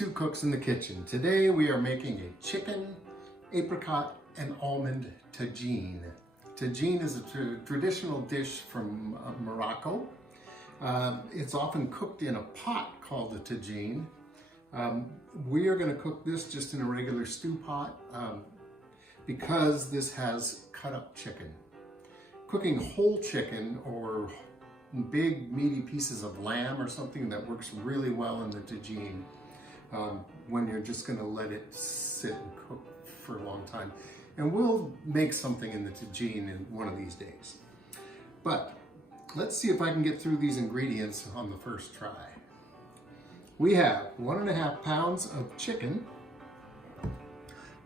Two Cooks in the Kitchen. Today we are making a chicken, apricot, and almond tagine. Tagine is a traditional dish from Morocco. It's often cooked in a pot called a tagine. We are going to cook this just in a regular stew pot because this has cut up chicken. Cooking whole chicken or big meaty pieces of lamb or something that works really well in the tagine when you're just going to let it sit and cook for a long time. And we'll make something in the tagine in one of these days. But let's see if I can get through these ingredients on the first try. We have 1.5 pounds of chicken,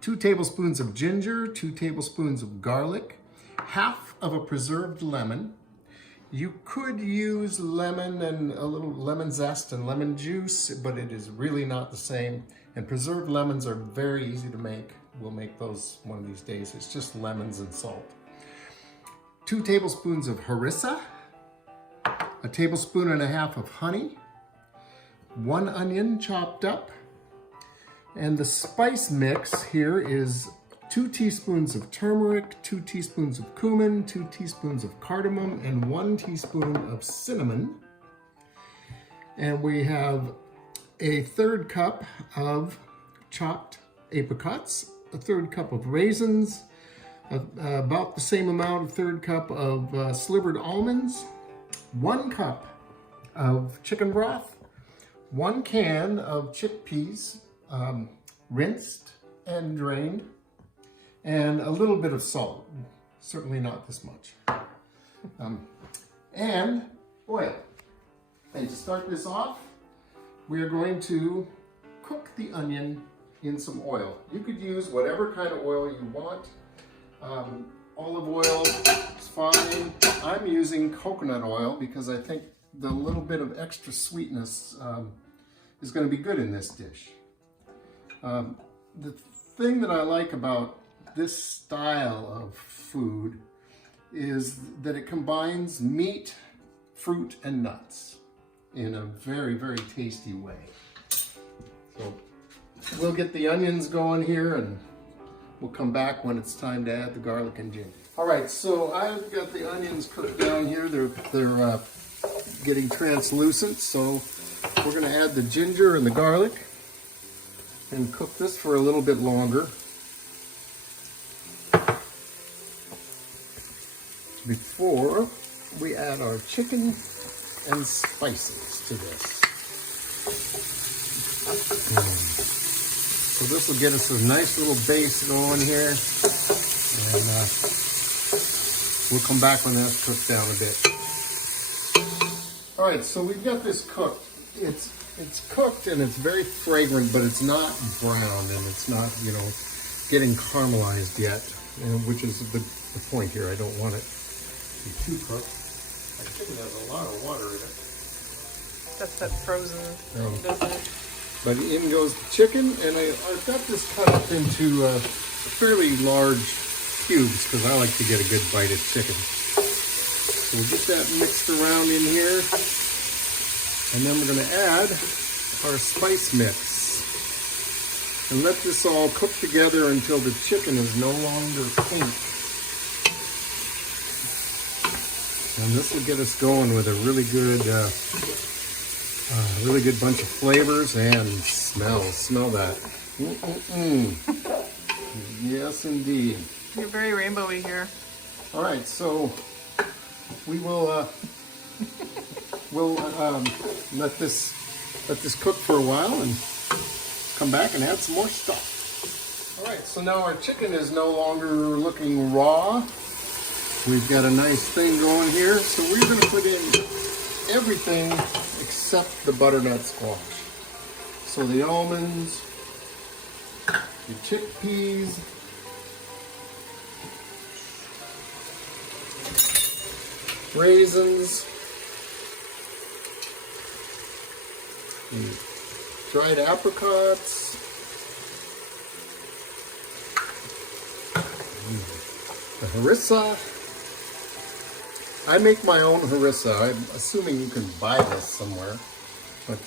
2 tablespoons of ginger, 2 tablespoons of garlic, half of a preserved lemon. You could use lemon and a little lemon zest and lemon juice, but it is really not the same. And preserved lemons are very easy to make. We'll make those one of these days. It's just lemons and salt. 2 tablespoons of harissa, 1.5 tablespoons of honey, 1 onion chopped up, and the spice mix here is 2 teaspoons of turmeric, 2 teaspoons of cumin, 2 teaspoons of cardamom, and 1 teaspoon of cinnamon. And we have a 1/3 cup of chopped apricots, a 1/3 cup of raisins, about the same amount, a 1/3 cup of slivered almonds, 1 cup of chicken broth, 1 can of chickpeas, rinsed and drained, and a little bit of salt, certainly not this much, and oil. And to start this off, we are going to cook the onion in some oil. You could use whatever kind of oil you want. Olive oil is fine. I'm using coconut oil because I think the little bit of extra sweetness is going to be good in this dish. The thing that I like about this style of food is that it combines meat, fruit, and nuts in a very, very tasty way. So we'll get the onions going here and we'll come back when it's time to add the garlic and ginger. All right, so I've got the onions cooked down here. They're getting translucent, so we're going to add the ginger and the garlic and cook this for a little bit longer before we add our chicken and spices to this. So this will get us a nice little base going here, and we'll come back when that's cooked down a bit. All right, so we've got this cooked. It's cooked and it's very fragrant, but it's not browned and it's not, getting caramelized yet, which is the point here. I don't want it to be too cooked. My chicken has a lot of water in it. That's that frozen thing, doesn't it? But in goes the chicken, and I've got this cut up into fairly large cubes because I like to get a good bite of chicken. So we'll get that mixed around in here. And then we're going to add our spice mix. And let this all cook together until the chicken is no longer pink. And this will get us going with a really good bunch of flavors and smells. Smell that. Yes, indeed. You're very rainbowy here. All right, so we will we'll let this cook for a while and come back and add some more stuff. All right, so now our chicken is no longer looking raw. We've got a nice thing going here, so we're going to put in everything except the butternut squash. So the almonds, the chickpeas, raisins, the dried apricots, the harissa. I make my own harissa. I'm assuming you can buy this somewhere, but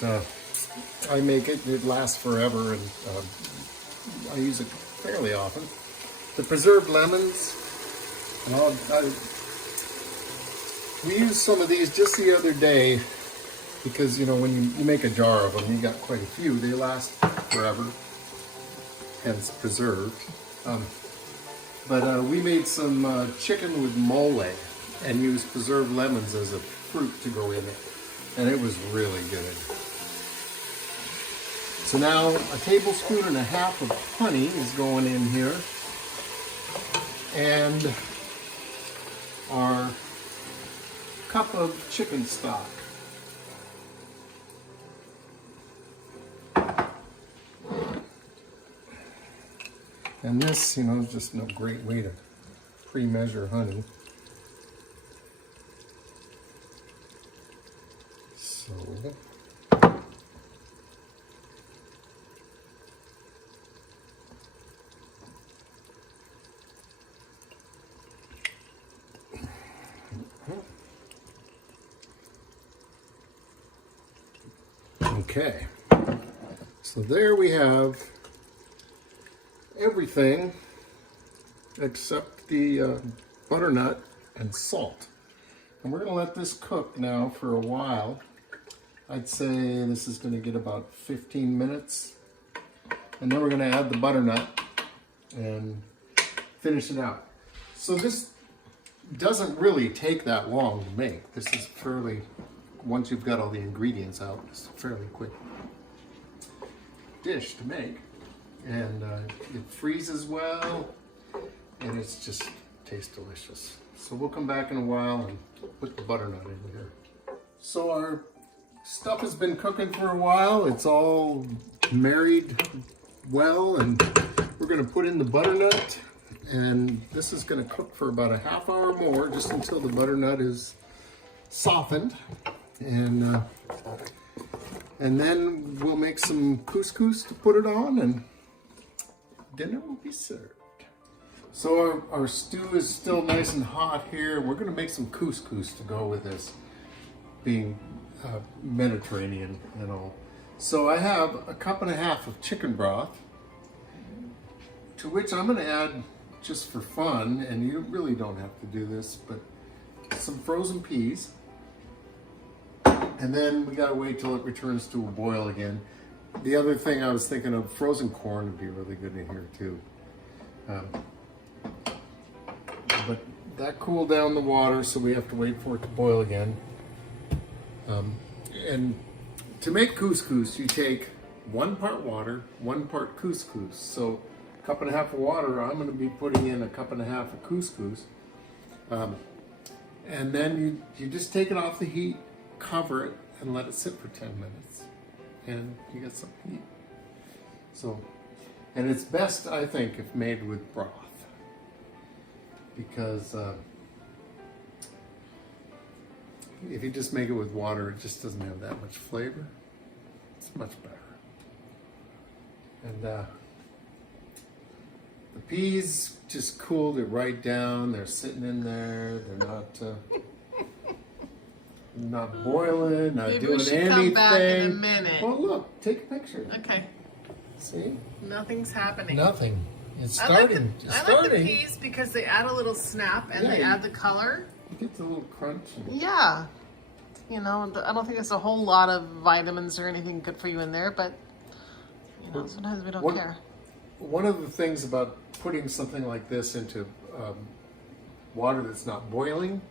I make it. It lasts forever, and I use it fairly often. The preserved lemons, and we used some of these just the other day because, you know, when you make a jar of them, you got quite a few. They last forever, hence preserved. But we made some chicken with mole and used preserved lemons as a fruit to go in it, and it was really good. So now a tablespoon and a half of honey is going in here, and our cup of chicken stock. And this, you know, is just no great way to pre-measure honey. So okay, so there we have everything except the butternut and salt. And we're going to let this cook now for a while. I'd say this is going to get about 15 minutes. And then we're going to add the butternut and finish it out. So this doesn't really take that long to make. This is fairly, once you've got all the ingredients out, it's a fairly quick dish to make. And it freezes well, and it's just tastes delicious. So we'll come back in a while and put the butternut in here. So our stuff has been cooking for a while. It's all married well, and we're going to put in the butternut, and this is going to cook for about a half hour more, just until the butternut is softened. And then we'll make some couscous to put it on, and dinner will be served. So our stew is still nice and hot here. We're going to make some couscous to go with this, being Mediterranean and all. So I have a cup and a half of chicken broth, to which I'm going to add, just for fun, and you really don't have to do this, but some frozen peas. And then we got to wait till it returns to a boil again. The other thing I was thinking of, frozen corn would be really good in here too. But that cooled down the water, so we have to wait for it to boil again. And to make couscous, you take 1 part water, 1 part couscous. So a cup and a half of water, I'm going to be putting in a cup and a half of couscous. And then you just take it off the heat, cover it, and let it sit for 10 minutes. And you get some heat. So, and it's best, I think, if made with broth, because if you just make it with water, it just doesn't have that much flavor. It's much better. And the peas just cooled it right down. They're sitting in there. They're not boiling, not Maybe doing we should anything. come back in a minute. Well, look, take a picture. Okay. See? Nothing's happening. Nothing. It's I like starting. the peas because they add a little snap and they add the color. It gets a little crunch. Yeah. You know, I don't think there's a whole lot of vitamins or anything good for you in there, but you know, sometimes we don't care. One of the things about putting something like this into water that's not boiling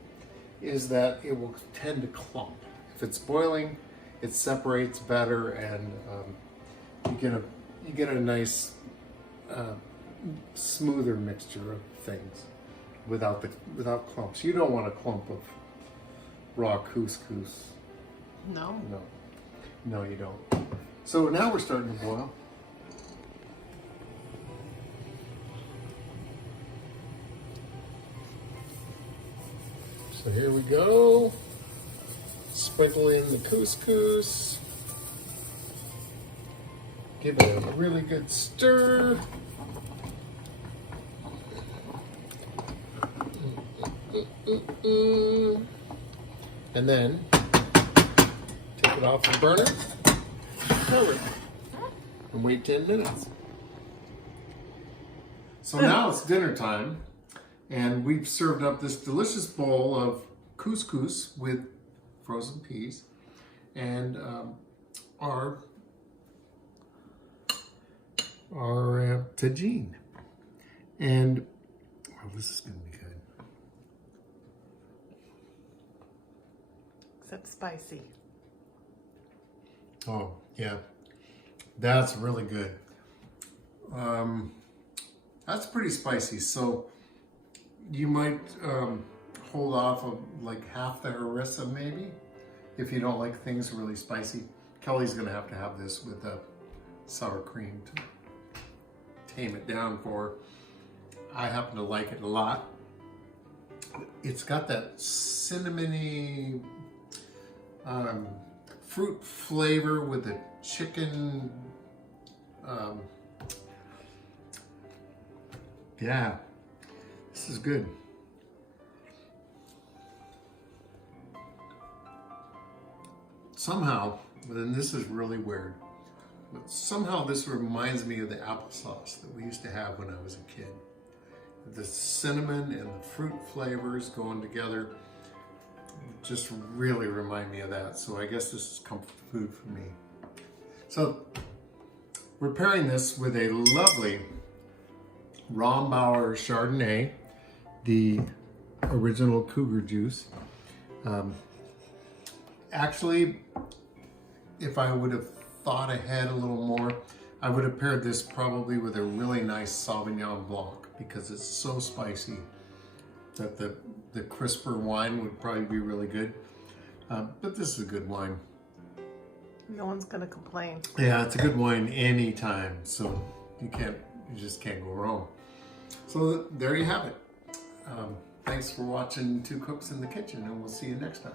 is that it will tend to clump. If it's boiling, it separates better, and you get a nice smoother mixture of things without clumps. You don't want a clump of raw couscous. No. No, you don't. So now we're starting to boil. So here we go. Sprinkle in the couscous. Give it a really good stir. And then take it off the burner. Cover it. And wait 10 minutes. So now it's dinner time, and we've served up this delicious bowl of couscous with frozen peas and our tagine. And oh, this is going to be good. Except spicy. Oh, yeah. That's really good. That's pretty spicy, so you might hold off of like half the harissa maybe, if you don't like things really spicy. Kelly's gonna have to have this with a sour cream to tame it down for her. I happen to like it a lot. It's got that cinnamony fruit flavor with the chicken. Yeah, this is good. Somehow, and this is really weird, but somehow this reminds me of the applesauce that we used to have when I was a kid. The cinnamon and the fruit flavors going together just really remind me of that. So I guess this is comfort food for me. So we're pairing this with a lovely Rombauer Chardonnay, the original Cougar juice. Actually, if I would have thought ahead a little more, I would have paired this probably with a really nice Sauvignon Blanc, because it's so spicy that the crisper wine would probably be really good. But this is a good wine. No one's gonna complain. Yeah, it's a good wine anytime, so you just can't go wrong. So there you have it. Thanks for watching Two Cooks in the Kitchen, and we'll see you next time.